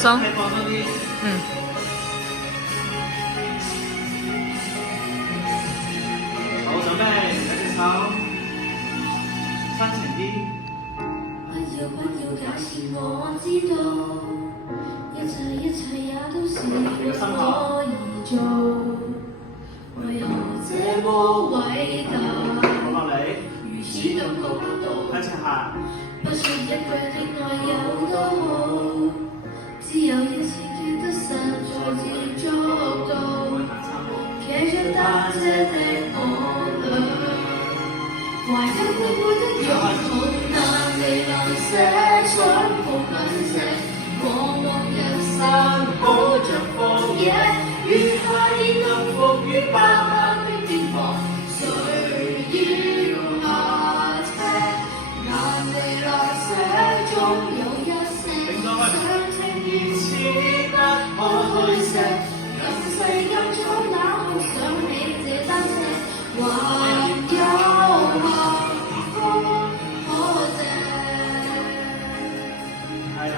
鬆。放多啲。好，準備，兩隻手，伸前啲。不要假設我知道，一切也都是為我而做，為何這麼偉大？放落嚟，如此咁高度，一齊行。不說一句的愛有多好，只有一次記得實在接觸到，騎着單車的我倆，懷着滿滿的擁抱，難離難捨，想抱緊這往往人生好像荒野，如夏意更伏於白白的肩膀，誰要下車？難離難捨，總有一些想聽見似不可推卸，任世間阻撓，想起這單車，還有幸福可借。係啦。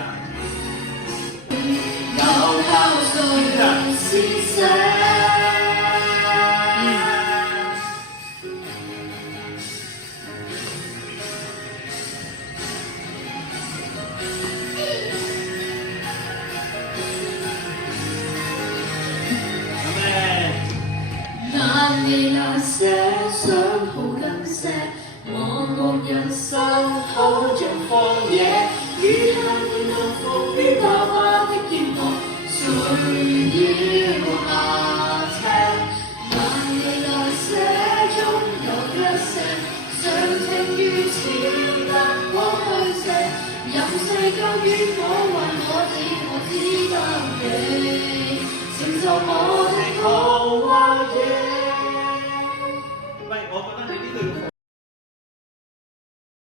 有交數施捨。難離難捨，想抱緊些，茫茫人生好像荒野，如夏意更伏於白白的肩膀，誰要下車？難離難捨，總有一些想聽於此不可推卸，任世間與我還我只得你承受我的狂或野。喂，我覺得你呢度要